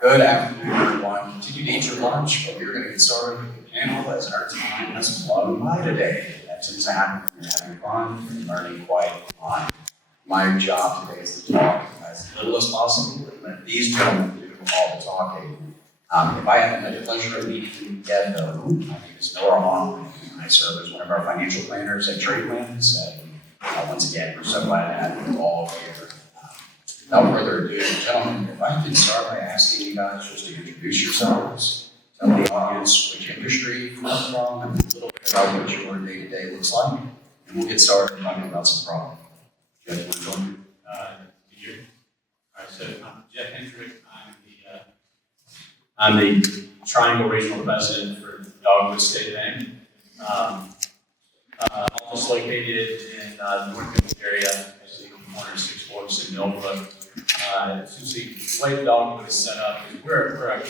Good afternoon, everyone. Continue to eat your lunch, but we're going to get started with the panel as our time has flown by today. That's exactly when you're having fun and learning quite on. My job today is to talk as little as possible, and let these gentlemen do all the talking. If I haven't had the pleasure of meeting you yet, though, my name is Hoffman. I serve as one of our financial planners at TradeWinds, and once again, we're so glad to have you all here. Without further ado, gentlemen, if I can start by asking you guys just to introduce yourselves, tell the audience which industry you come from, and a little bit about what your day-to-day looks like, and we'll get started talking about some problems. You guys want to join me? Here. All right, so I'm Jeff Hendrick. I'm the Triangle Regional President for Dogwood State Bank. Office located in the North Middle area, actually corner 6 Forks in Millbrook. Essentially, the way the Dogwood is set up is we're a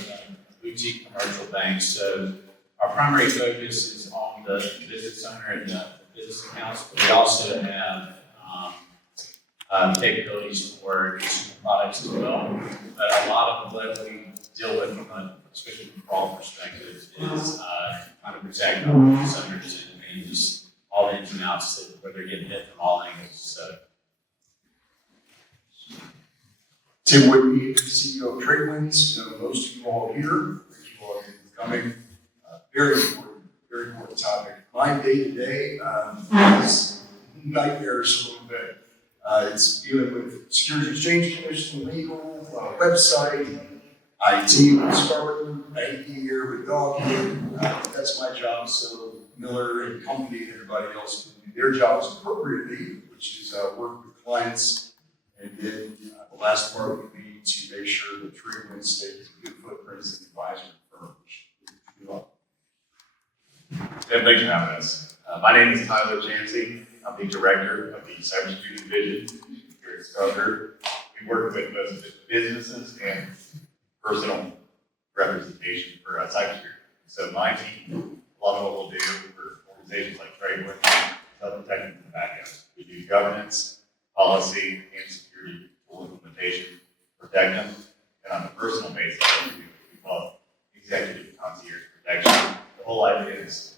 boutique commercial bank, so our primary focus is on the business owner and the business accounts, but we also have capabilities for consumer products as well. But a lot of what we deal with from a, especially from a fraud perspective, is kind of protecting our business owners and just all the ins and outs where they're getting hit from all angles. So. Tim Whitney, CEO of TradeWinds. You know, most of you all here. Thank you all again for coming. Very important topic. My day-to-day is nightmares a little bit. It's dealing with Security Exchange Commission, legal, website, IT with Scarlett, banking here with Dogwood. That's my job. So Miller and company and everybody else can do their jobs appropriately, which is work with clients. And then the last part would be to make sure that TradeWinds stays a good footprint as an advisory firm. Tim, thanks for having us. My name is Tyler Chancey. I'm the director of the Cybersecurity division here at Scarlett. We work with both businesses and personal representation for cybersecurity. So my team, a lot of what we'll do for organizations like TradeWinds, is help protect them from the back end. We do governance, policy, and security tool implementation, protect them. And on a personal basis, we call it executive concierge protection. The whole idea is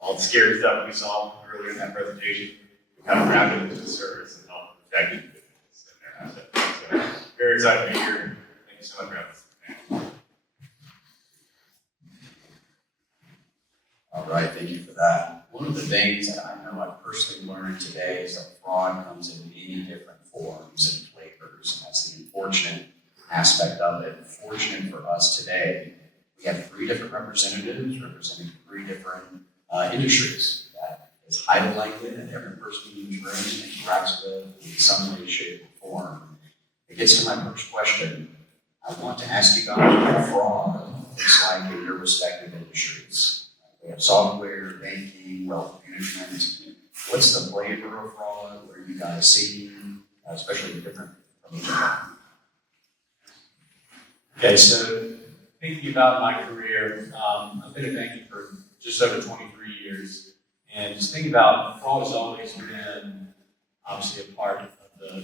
all the scary stuff we saw earlier in that presentation, we kind of wrap it into the service and help protect individuals and their assets. So very excited to be here. Thank you so much for having us. All right, thank you for that. One of the things that I know I personally learned today is that fraud comes in many different forms and flavors, and that's the unfortunate aspect of it. Fortunate for us today, we have 3 different representatives representing 3 different industries that is highly likely that every person in this room interacts with in some way, shape, or form. It gets to my first question. I want to ask you guys what fraud looks like in your respective industries. We have software, banking, wealth management. What's the flavor of fraud? What are you guys seeing, especially different from each other? Okay, so thinking about my career, I've been a banker for just over 23 years. And just thinking about fraud has always been obviously a part of the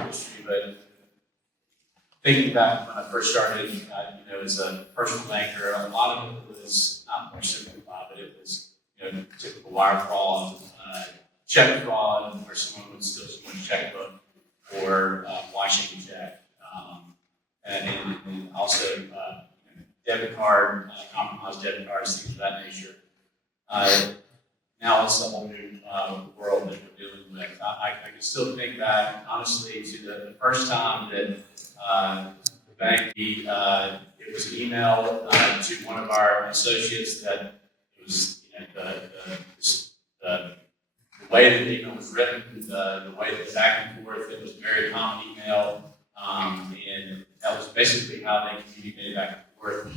industry, but thinking back when I first started, as a personal banker, a lot of it was not more simplified, but it was, typical wire fraud, check fraud, where someone would steal someone's checkbook, or washing a check, and also debit card, compromised debit cards, things of that nature. Now it's a whole new world that we're dealing with. I can still think back, honestly, to the first time that the bank, it was emailed to one of our associates that it was, the way that the email was written, the way that back and forth, it was a very common email, and that was basically how they communicated back and forth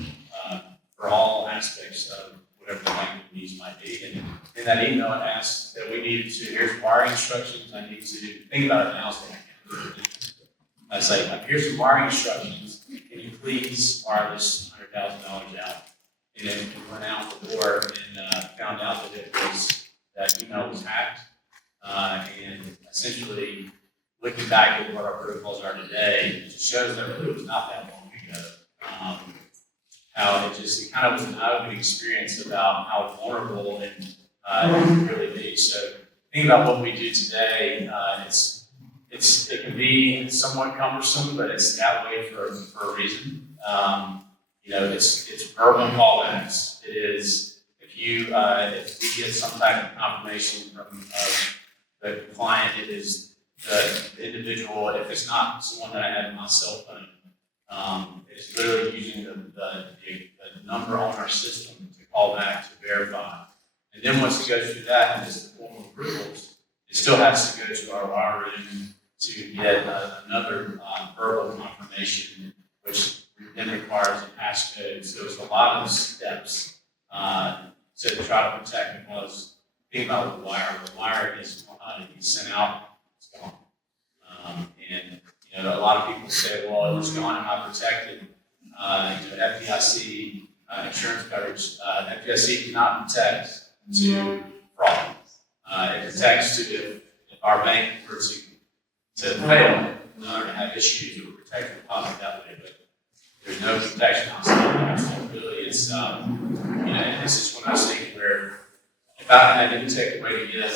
for all aspects of whatever the banking needs might be. And in that email, it asked that we needed to, here's wiring instructions, I need to think about it now, so I can't do it. I say, here's some wiring instructions, can you please wire this $100,000 out? And then we went out the door and found out that email was hacked. And essentially, looking back at what our protocols are today, it just shows that it really was not that long ago. how it kind of was an eye-opening experience about how vulnerable and it can really be. So think about what we do today. It can be somewhat cumbersome, but it's that way for a reason. It's verbal callbacks. It is if we get some type of confirmation from the client, it is the individual. If it's not someone that I have in my cell phone, it's literally using the number on our system to call back to verify. And then once it goes through that and it's the form of approvals, it still has to go to our wire room to get another verbal confirmation, which then requires a passcode. So it's a lot of steps to try to protect, because think about the wire is sent out, it's gone. And a lot of people say, well, it was gone and not protected. FDIC insurance coverage, FDIC cannot protect to fraud. It protects to if our bank were to fail, to have issues, it would protect the deposit that way. But there's no protection outside of that. So really, it's and this is one of those things where if I had to take away to get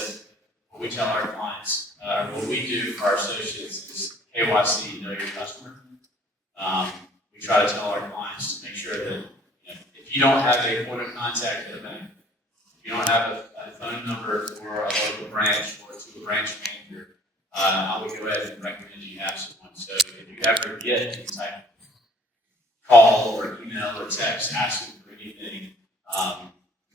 what we tell our clients, what we do for our associates is KYC, know your customer. We try to tell our clients to make sure that if you don't have a point of contact at a bank, if you don't have a phone number for a local branch or to a branch manager, I would go ahead and recommend you have someone. So if you ever get any type of call or email or text asking for anything,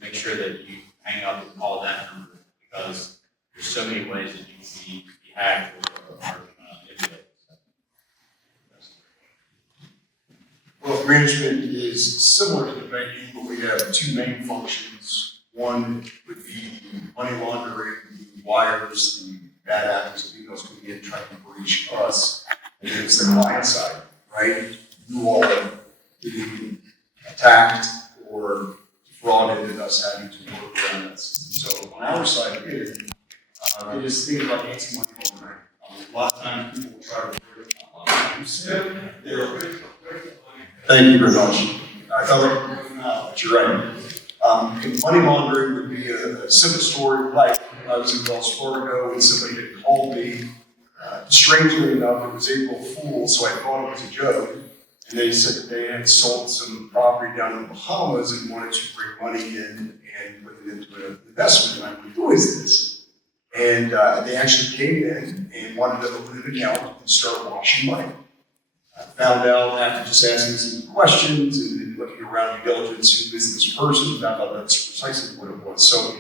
make sure that you hang up and call that number, because there's so many ways that you can be hacked or manipulated. Wealth management is similar to the banking, but we have two main functions. One would be money laundering, the wires, the bad actors of emails coming in trying to breach us. And it's the client side, right? You all are getting attacked or defrauded and us having to work around that system. So on our side here, it is things like anti-money laundering. A lot of times people will try to break Thank you very much. I thought but you're right. Money laundering would be a simple story. Like I was in Wells Fargo and somebody had called me. Strangely enough, it was April Fool's, so I thought it was a joke. And they said that they had sold some property down in the Bahamas and wanted to bring money in and put it into an investment. And I'm like, who is this? And they actually came in and wanted to open an account and start washing money. I found out after just asking some questions and looking around due diligence, who is this person, found out that's precisely what it was. So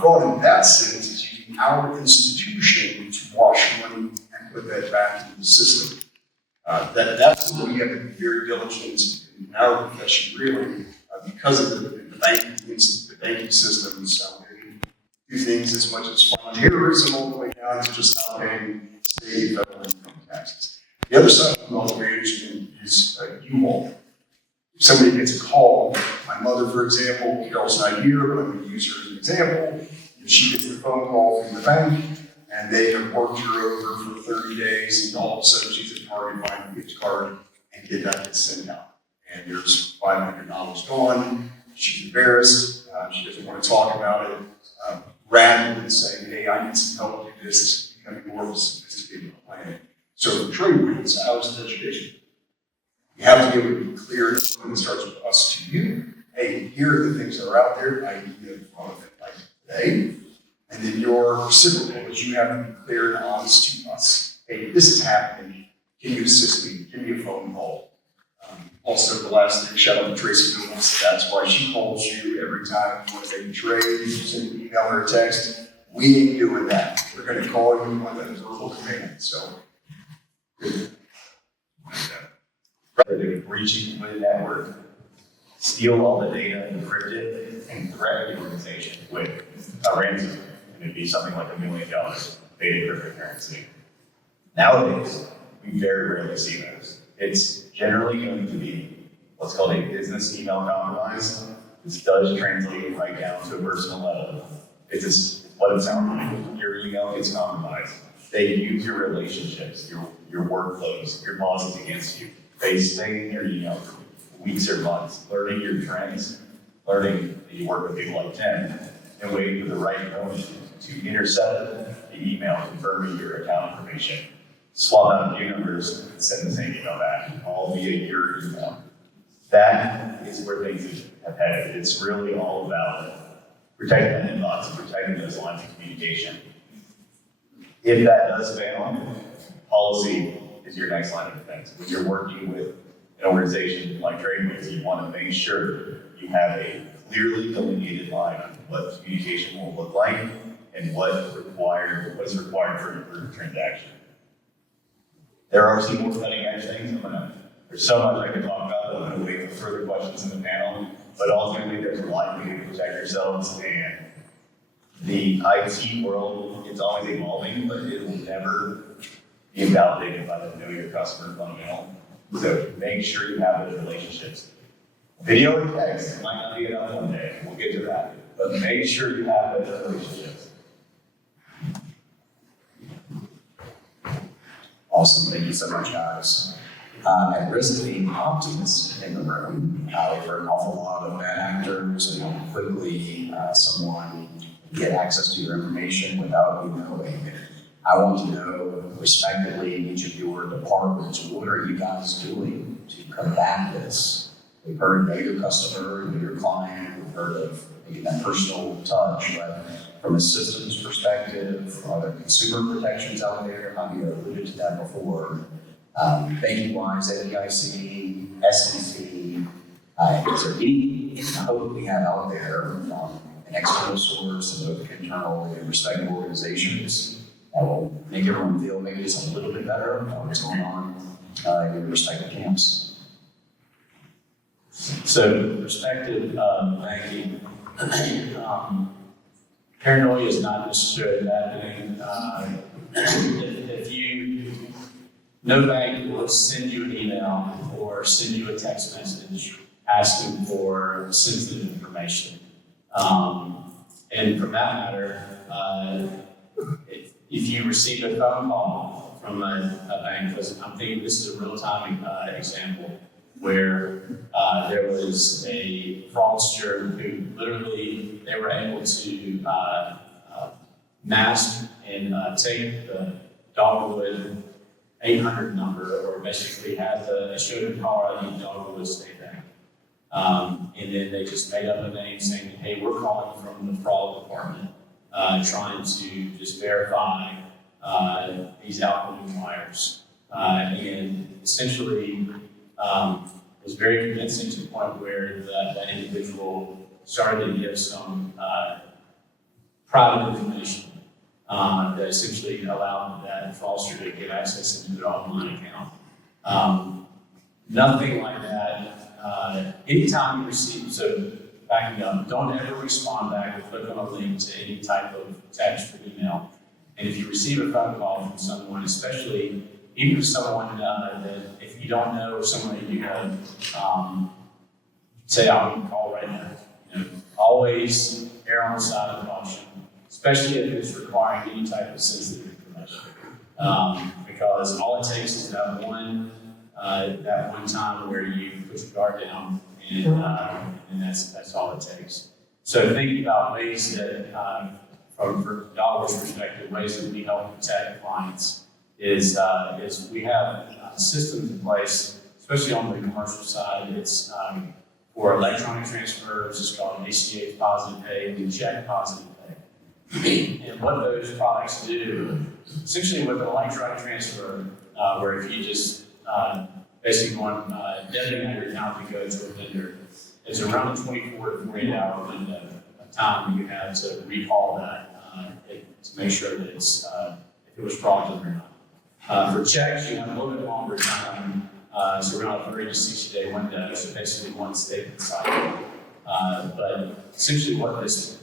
fraud in that sense is using our institution to wash money and put that back into the system. That's what we have to be very diligent in our profession, really, because of the banking systems. We do things as much as volunteerism all the way down to just not paying state and federal income taxes. The other side of wealth management is you all. If somebody gets a call, my mother, for example, Carol's not here, but I'm going to use her as an example. She gets the phone call from the bank, and they have worked her over for 30 days, and all of a sudden she's at Target buying a gift card and get that gets sent out. And there's $500 gone. She's embarrassed. She doesn't want to talk about it. Rather than saying, hey, I need some help with this, it's becoming more of a sophisticated plan. So TradeWinds, ours is education. You have to be able to be clear when it starts with us to you. Hey, here are the things that are out there. I need them from it like today. And then your reciprocal is you have to be clear and honest to us. Hey, this is happening. Can you assist me? Give me a phone call. Also, the last thing, shout out to Tracy Mills. That's why she calls you every time you want to make a trade. You send an email or a text. We ain't doing that. We're going to call you on that verbal command. So, rather than breaching the network, steal all the data, encrypt it, and threaten the organization with a ransom. And it'd be something like $1 million data cryptocurrency. Nowadays, we very rarely see those. It's generally going to be what's called a business email compromise. This does translate right down to a personal level. It's what it sounds like. Your email gets compromised. They use your relationships, your workflows, your bosses against you. They stay in your email. weeks or months, learning your trends, learning that you work with people like Tim, and waiting for the right moment to intercept the email confirming your account information, swap out a few numbers, and send the same email back, all via your email. That is where things have headed. It's really all about protecting that inbox and protecting those lines of communication. If that does fail, policy is your next line of defense. When you're working with an organization like TradeWinds, you want to make sure you have a clearly delineated line on what communication will look like and what's required for an approved transaction. There are some more cutting edge things. There's so much I can talk about, but I'm going to wait for further questions in the panel. But ultimately, there's a lot you need to protect yourselves, and the IT world, it's always evolving, but it will never be invalidated by the know your customer fundamental. So make sure you have those relationships. Video and text might not be enough one day, we'll get to that. But make sure you have those relationships. Awesome, thank you so much, guys. At risk of being optimists in the room, we've heard an awful lot of bad actors and how quickly someone get access to your information without you knowing. I want to know, respectively, in each of your departments, what are you guys doing to combat this? We've heard know your customer, know your client, we've heard of maybe that personal touch, but from a systems perspective, are there consumer protections out there? You alluded to that before. Banking-wise, FDIC, SEC, is there any hope we have out there from an external source and both internal and respective organizations that will make everyone feel maybe just a little bit better about what's going on in your respective camps? So, perspective banking, paranoia is not necessarily a bad thing. If you, no bank will send you an email or send you a text message asking for sensitive information. And from that matter, if you receive a phone call from a bank, because I'm thinking this is a real-time example, where there was a fraudster who literally, they were able to mask and take the Dogwood 800 number, or basically had the showed the caller ID Dogwood State Bank. And then they just made up a name saying, hey, we're calling from the fraud department, trying to just verify these outgoing wires. And essentially, it was very convincing to the point where that individual started to give some private information that essentially allowed that fraudster to get access into their online account. Nothing like that. Anytime you receive, so backing up, don't ever respond back or click on a link to any type of text or email. And if you receive a phone call from someone, especially even if someone that if you don't know or someone that you know, say, I'm going to call right now. You know, always err on the side of caution, especially if it's requiring any type of sensitive information. Because all it takes is that one time where you put your guard down, and that's all it takes. So thinking about ways that, from Dogwood's perspective, ways that we help protect clients is we have systems in place, especially on the commercial side. It's for electronic transfers, it's called ACH positive pay, and check positive pay. And what those products do, essentially with an electronic transfer, where if you just basically want debiting out your account to go to a vendor, it's around a 24 to 48 hour window of time that you have to recall that to make sure that it's if it was fraudulent or not. For checks, you have a little bit longer time, so around a 30 to 60 day window, so basically one statement cycle. But essentially what this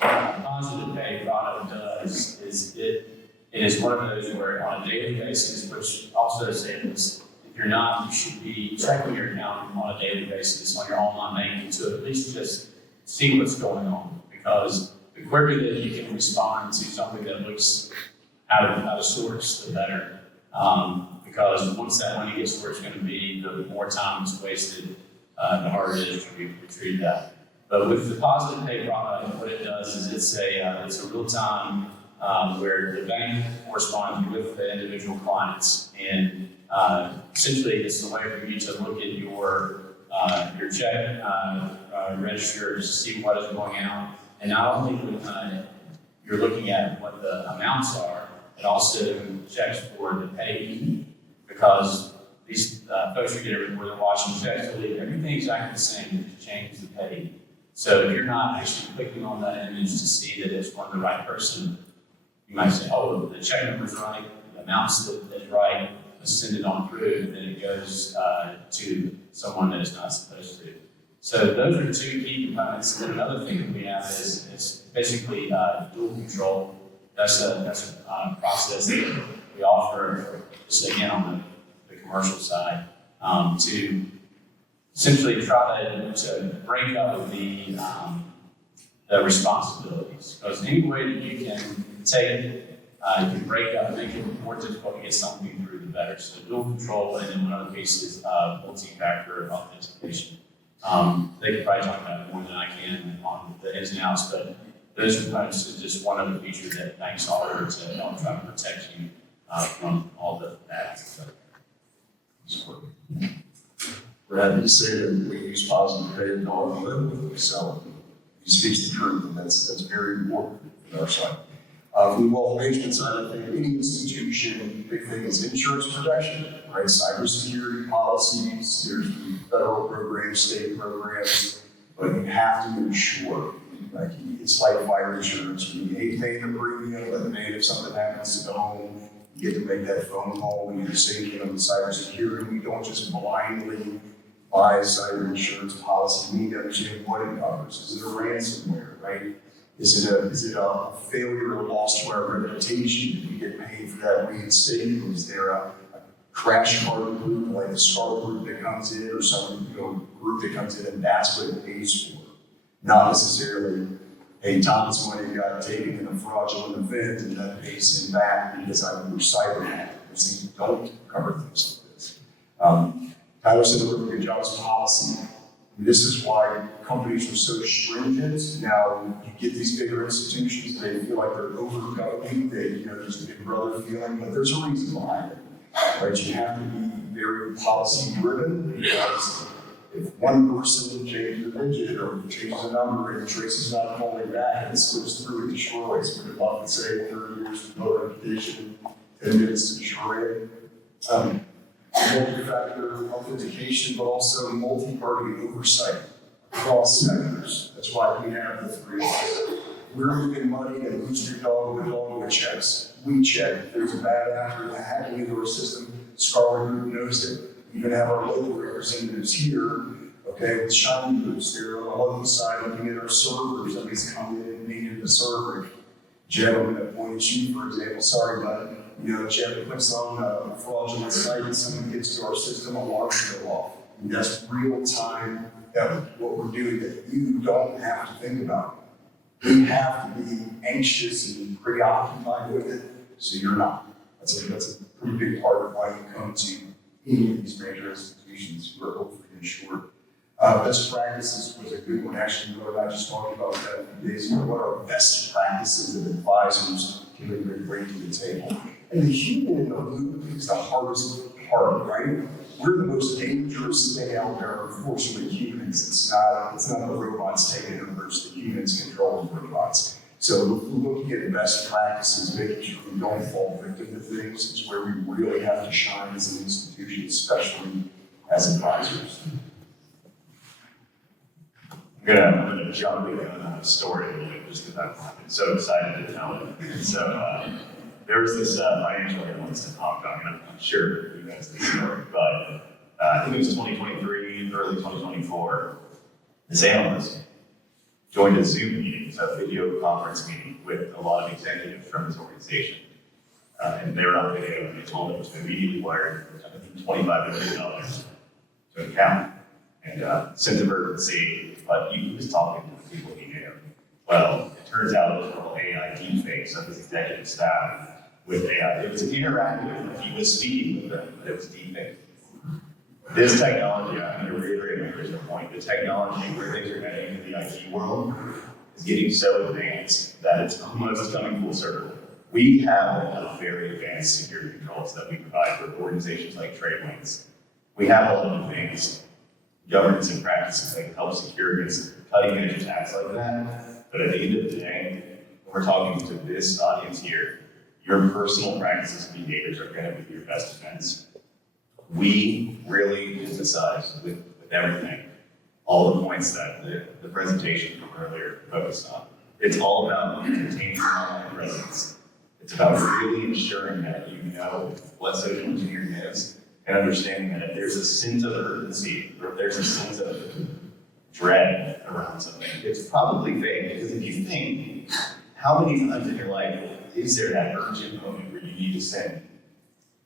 positive pay product does is it is one of those where on a daily basis, which also says if you're not, you should be checking your account on a daily basis on your online banking to at least just see what's going on. Because the quicker that you can respond to something that looks out of sorts, the better. Because once that money gets where it's going to be, the more time is wasted the harder it is to retrieve that. But with the positive pay product, what it does is it's a real time where the bank corresponds with the individual clients, and essentially it's the way for you to look at your check register to see what is going out, and not only you're looking at what the amounts are, it also checks for the pay, because these folks you get everywhere, they're watching checks, so everything exactly the same, just change the pay. So if you're not actually clicking on that image to see that it's from the right person, you might say, oh, the check number's right, the amounts that's right, let's send it on through, and then it goes to someone that it's not supposed to. So those are two key components. And then another thing that we have is basically dual control. That's a process that we offer, just again on the commercial side, to essentially try to break up the responsibilities. Because any way that you can take it, you can break up, make it more difficult to get something through, the better. So dual control, and then one other piece is multi-factor authentication. They can probably talk about it more than I can on the ins and outs, but those components is just one other feature that banks offer to help try to protect you from all the bad stuff. We're happy to say that we use positive pay in Dogwood, so he speaks the truth, and that's very important on our side. From the wealth management side, I think any institution, big thing is insurance protection, right? Cybersecurity policies, there's the federal programs, state programs, but you have to insure. Like, it's like fire insurance. You hate paying the premium, but man, if something happens to the home, you get to make that phone call when you're saving on the cybersecurity. We don't just blindly buy a cyber insurance policy. We need to understand what it covers. Is it a ransomware, right? Is it a failure or loss to our reputation? Do we get paid for that reinstated? Is there a crash card group, like a Scarlett group that comes in, or some group that comes in and that's what it pays for? Not necessarily, hey, Tom's money got taken in a fraudulent event and that pays him back because I was cyber hacked. Because they don't cover things like this. Tyler said a really good job as policy. This is why companies are so stringent. Now, you get these bigger institutions, they feel like they're over-governing, there's a big brother feeling, but there's a reason behind it, right? You have to be very policy-driven, because if one person changes a digit or changes a number and traces not calling back and it slips through and destroys, we would love to say 30 years of no reputation, 10 minutes to destroy it. Multi-factor authentication, but also multi-party oversight across sectors. That's why we have the three of us. We're moving money and booster Dogwood checks. We check. If there's a bad actor hacking into our system, Scarlett Group knows it. We even have our local representatives here, okay, with shiny boots. They're on the local side looking at our servers. Somebody's come in and needed a server. Gentleman that pointed you, for example, sorry, bud. Jeff clicks on a fraudulent site and someone gets to our system, alarms go off. And that's real time, what we're doing that you don't have to think about. You have to be anxious and preoccupied with it, so you're not. That's a pretty big part of why you come to any of these major institutions who are hopefully insured. Best practices was a good one. Actually, what I just talked about that a few days ago. What are best practices that advisors can bring to the table? And the human in the loop is the hardest part, right? We're the most dangerous thing out there, unfortunately, humans. It's not the robots taking over, it's the humans controlling the robots. So looking at best practices, making sure we don't fall victim to things is where we really have to shine as an institution, especially as advisors. I'm gonna jump in on a story a little bit just because I'm so excited to tell it. So there was this financial analyst in Hong Kong, and I'm not sure you guys know the story, but I think it was 2023, early 2024. This analyst joined a Zoom meeting, so a video conference meeting with a lot of executives from his organization. And they were on video, and they told him to immediately wire $25 million to an account. And sense of urgency, but he was talking to the people he knew. Well, it turns out it was a little AI deepfake of his executive staff with AI. It was interactive, he was speaking with them, but it was deepfake. This technology, I'm going to reiterate my original point, the technology where things are heading in the IT world is getting so advanced that it's almost coming full circle. We have a very advanced security controls that we provide for organizations like TradeWinds. We have a lot of advanced governance and practices that help secure against cutting edge attacks like that. But at the end of the day, when we're talking to this audience here, your personal practices and behaviors are going to be your best defense. We really emphasize with everything, all the points that the presentation from earlier focused on. It's all about containing your online presence. It's about really ensuring that you know what social engineering is and understanding that if there's a sense of urgency or if there's a sense of dread around something, it's probably fake. Because if you think, how many times in your life is there that urgent moment where you need to send,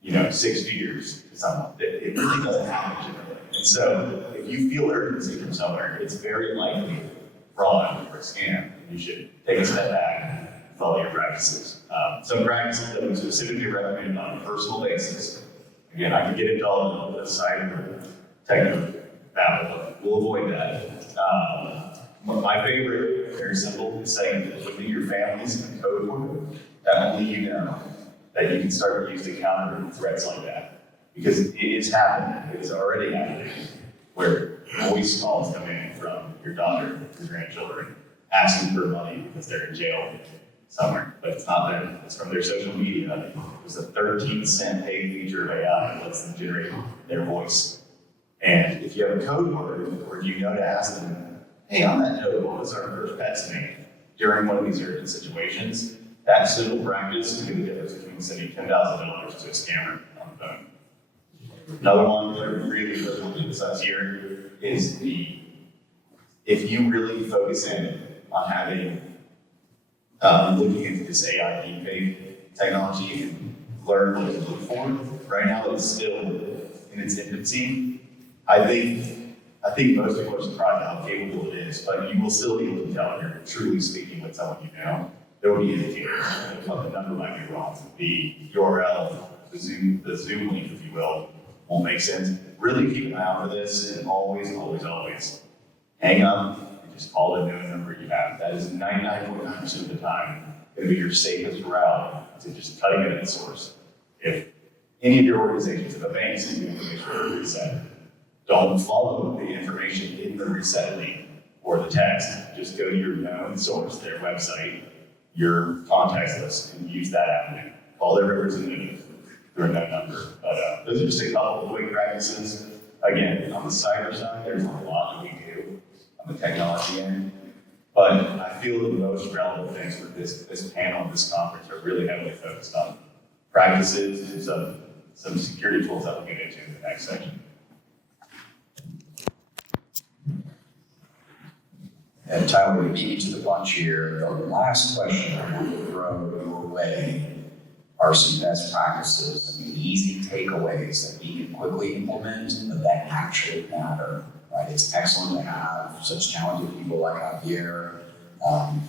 6 figures to someone? It really doesn't happen generally. And so if you feel urgency from somewhere, it's very likely fraud or a scam. You should take a step back and follow your practices. Some practices that we specifically recommend on a personal basis. Again, I could get into all of the cyber technical battle, but we'll avoid that. My favorite, very simple, is saying that within your families and code word that only you know, that you can start to use to counter threats like that. Because it is happening, it is already happening, where voice calls come in from your daughter, your grandchildren, asking for money because they're in jail somewhere, but it's not them, it's from their social media. There's a 13-cent paid feature of AI that lets them generate their voice. And if you have a code word, or you know to ask them, hey, on that note, what was our first pet's name during one of these urgent situations? That simple practice can be the difference between sending $10,000 to a scammer on the phone. Another one that I really want to emphasize here is if you really focus in on having, looking into this AI deepfake technology and learn what to look for, right now it's still in its infancy. I think most people are surprised at how capable it is, but you will still be able to tell if you're truly speaking with someone you know. There will be indicators. The number might be wrong. The URL, the Zoom link, if you will, won't make sense. Really keep an eye out for this, and always hang up and just call the known number you have. That is 99.9% of the time going to be your safest route to just cutting it at the source. If any of your organizations, if a bank is going to make sure to reset, don't follow the information in the reset link or the text. Just go to your known source, their website, your contacts list, and use that avenue. Call their representative through a known number. But those are just a couple of quick practices. Again, on the cyber side, there's a lot that we do on the technology end. But I feel the most relevant things for this panel, this conference, are really heavily focused on practices and some security tools that we'll get into in the next section. And Tyler, we beat you to the punch here. The last question I want to throw your way are some best practices, some easy takeaways that we can quickly implement that actually matter, right? It's excellent to have such talented people like Javier,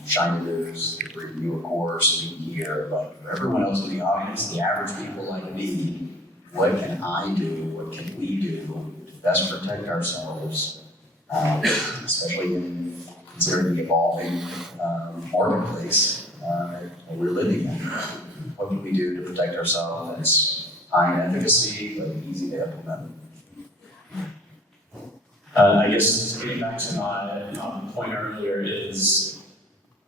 shiny news, bring you a course, we hear, but for everyone else in the audience, the average people like me, what can I do, what can we do to best protect ourselves, especially in considering the evolving marketplace that we're living in. What can we do to protect ourselves that's high in efficacy, but easy to implement? I guess getting back to my point earlier is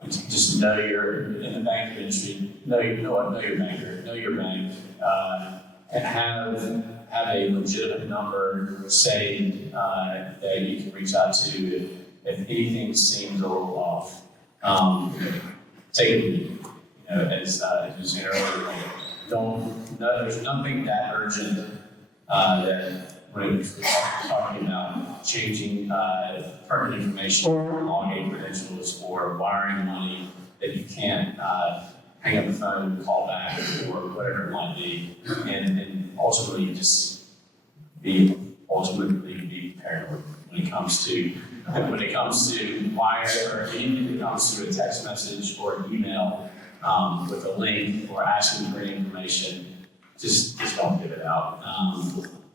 just know in the banking industry, know your banker, know your bank, and have a legitimate number saved that you can reach out to if anything seems a little off. Take it with you. As you said earlier, there's nothing that urgent that when we're talking about changing permanent information or login credentials or wiring money that you can't hang up the phone and call back or whatever it might be, and ultimately just be paranoid when it comes to wire or anything that comes through a text message or an email with a link or asking for any information. Just don't give it out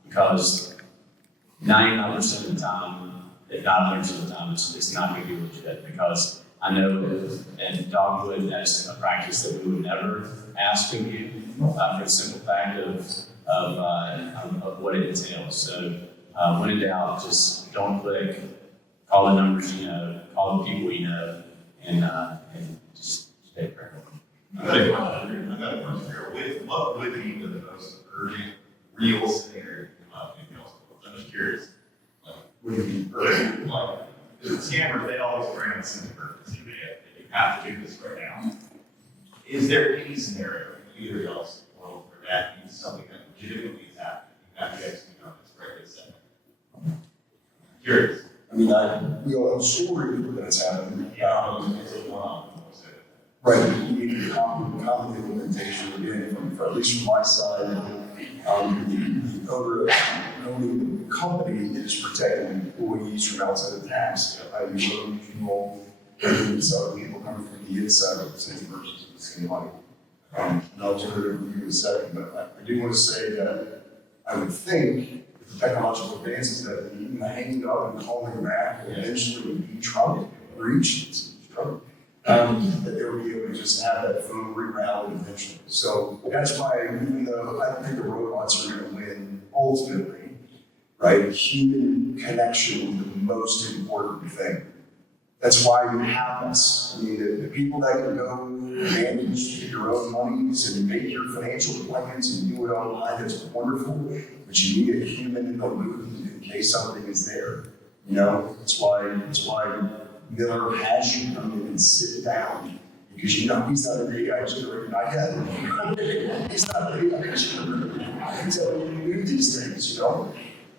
because 99% of the time, if not 100% of the time, it's not going to be legit, because I know at Dogwood, that's a practice that we would never ask of you, for the simple fact of what it entails. So when in doubt, just don't click, call the numbers you know, call the people you know, and just stay careful. I've got a question here. What would be the most urgent, real scenario I'm just curious. Like, would it be urgent? Like, because the scammers, they always bring a sense of urgency. You have to do this right now. Is there any scenario, either else, or that means something that legitimately is happening? You have to execute on this right this second. Curious. I mean, we all have a story that's happening. It's a one-off. Right, you need a common implementation, again, from at least from my side, the owner owning the company is protecting employees from outside attacks. I mean, people, other people coming from the inside of the same person, the same money. And I'll turn it over to you in a second, but I do want to say that I would think with the technological advances that even hanging up and calling back eventually would be trouble, breach, it's trouble. That they would be able to just have that phone rerouted eventually. So that's why, even though I don't think the robots are going to win ultimately, right? Human connection is the most important thing. That's why we have us. I mean, the people that can go manage your own monies and make your financial plans and do it online, that's wonderful. But you need a human in the loop in case something is there. You know, that's why Miller has you come in and sit down, because you know he's not an AI generator, not yet. He's not an AI generator. He's telling you to do these things, you know.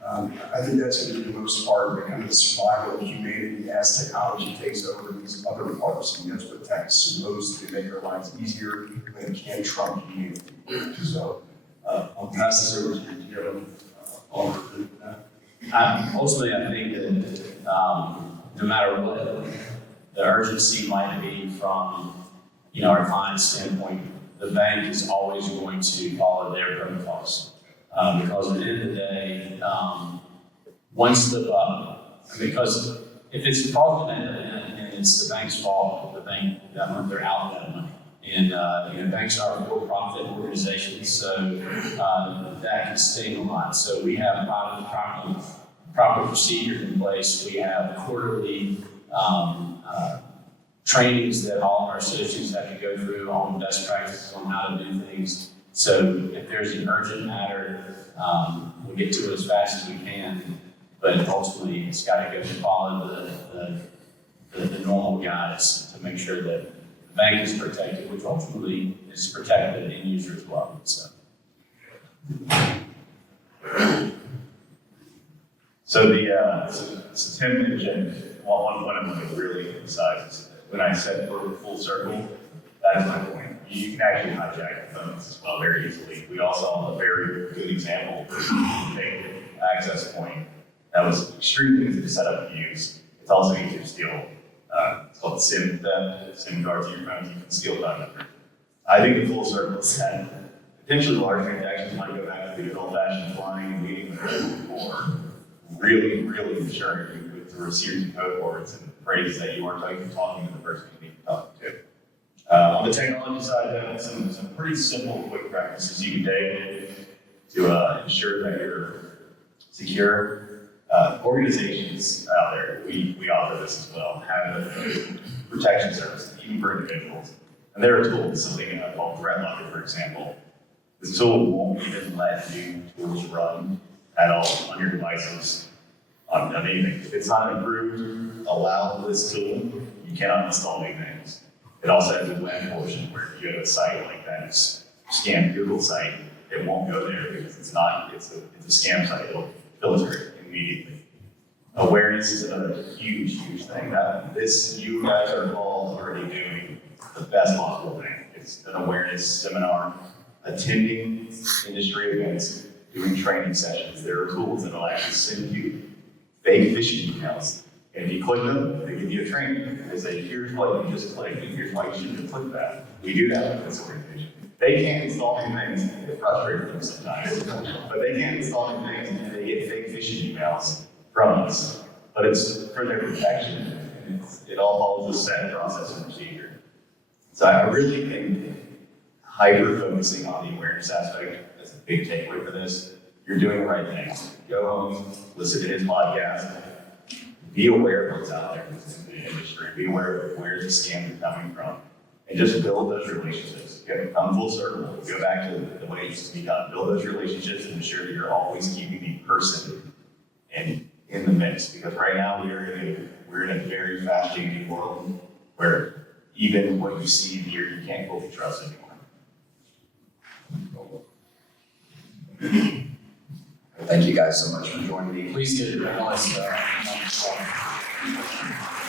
I think that's going to be the most part of kind of the survival of humanity as technology takes over these other parts. And that's what tech is supposed to make our lives easier, but it can't trump humanity. So I'll pass this over to you, Oliver. Ultimately, I think that no matter what the urgency might be from, our client's standpoint, the bank is always going to follow their protocols. Because at the end of the day, one slip up, because if it's fraudulent and it's the bank's fault, the bank, they're out that money. And banks are for-profit organizations, so that can sting a lot. So we have proper procedures in place. We have quarterly trainings that all of our associates have to go through on best practices on how to do things. So if there's an urgent matter, we'll get to it as fast as we can, but ultimately it's got to go follow the normal guides to make sure that the bank is protected, which ultimately is protected the end user as well. So the Tim mentioned, one of them really emphasizes, when I said we're full circle, that is my point. You can actually hijack phones as well very easily. We also saw a very good example of a access point that was extremely easy to set up and use. It's also easy to steal. It's called SIM theft, SIM cards in your phone, you can steal phone numbers. I think the full circle is that potentially large transactions might go back to the old-fashioned flying and meeting with them, or really ensuring you with through a series of code words and phrases that you aren't talking to the person you need to talk to. On the technology side, then, some pretty simple, quick practices you can take to ensure that you're secure. Organizations out there, we offer this as well, have protection services, even for individuals. And there are tools, something called Threat Locker, for example. This tool won't even let new tools run at all on your devices, on anything. If it's not approved, allow this tool, you cannot install new things. It also has a web portion where if you go to a site like that, scan Google site, it won't go there because it's a scam site, it'll filter it immediately. Awareness is another huge thing. You guys are all already doing the best possible thing. It's an awareness seminar, attending industry events, doing training sessions. There are tools that will actually send you fake phishing emails. And if you click them, they give you a training. They say, here's what you just clicked, and here's why you shouldn't have clicked that. We do that with this organization. They can't install new things. It frustrates them sometimes, but they can't install new things and they get fake phishing emails from us. But it's for their protection. It all follows a set process and procedure. So I really think hyper focusing on the awareness aspect is a big takeaway for this. You're doing the right thing. Go home, listen to his podcast, be aware of what's out there in the industry, be aware of where the scams are coming from, and just build those relationships. Come full circle, go back to the way it used to be done. Build those relationships and ensure that you're always keeping the person in the mix. Because right now we're in a very fast changing world where even what you see here, you can't fully trust anymore. Thank you guys so much for joining me. Please give your panelists a round of applause.